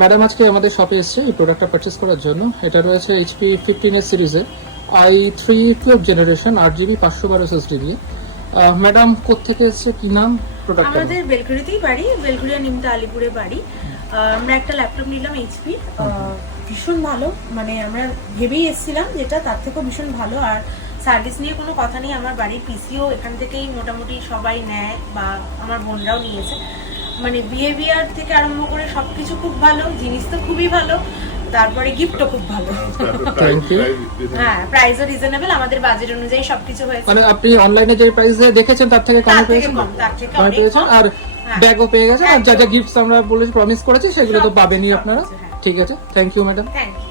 Madam আজকে আমাদের শপে এসেছে এই প্রোডাক্টটা পারচেস করার জন্য। এটা রয়েছে এইচপি 15s সিরিজে i3 12 জেনারেশন 8GB 512 SSD দিয়ে। ম্যাডাম কোত্থেকে এসেছে, কি নাম প্রোডাক্ট? আমাদের বেলঘড়িতেই বাড়ি, বেলঘড়িয়া নিমতা আলিপুরে বাড়ি। আমরা একটা ল্যাপটপ নিলাম এইচপি, ভীষণ ভালো, মানে আমরা ভেবেই এসেছিলাম যেটা তার থেকেও ভীষণ ভালো। আর সার্ভিস নিয়ে কোনো কথা নেই, আমার বাড়ির পিসিও এখান থেকেই মোটামুটি সবাই নেয় বা আমার বোনরাও নিয়েছে। মানে বিহেভিয়ার থেকে আরম্ভ করে সবকিছু খুব ভালো, জিনিস তো খুবই ভালো, তারপরে গিফটও খুব ভালো। Thank you. হ্যাঁ, প্রাইসও রিজনেবল, আমাদের বাজেট অনুযায়ী সবকিছু হয়েছে। মানে আপনি অনলাইনে যে প্রাইসে দেখেছেন তার থেকে কমে পেয়েছেন? কমে পেয়েছেন, আর ব্যাগও পেয়ে গেছেন, আর যা যা গিফটস আমরা বলে প্রমিস করেছি সেগুলো তো পাবেনই আপনারা। ঠিক আছে, thank you madam. Thank you.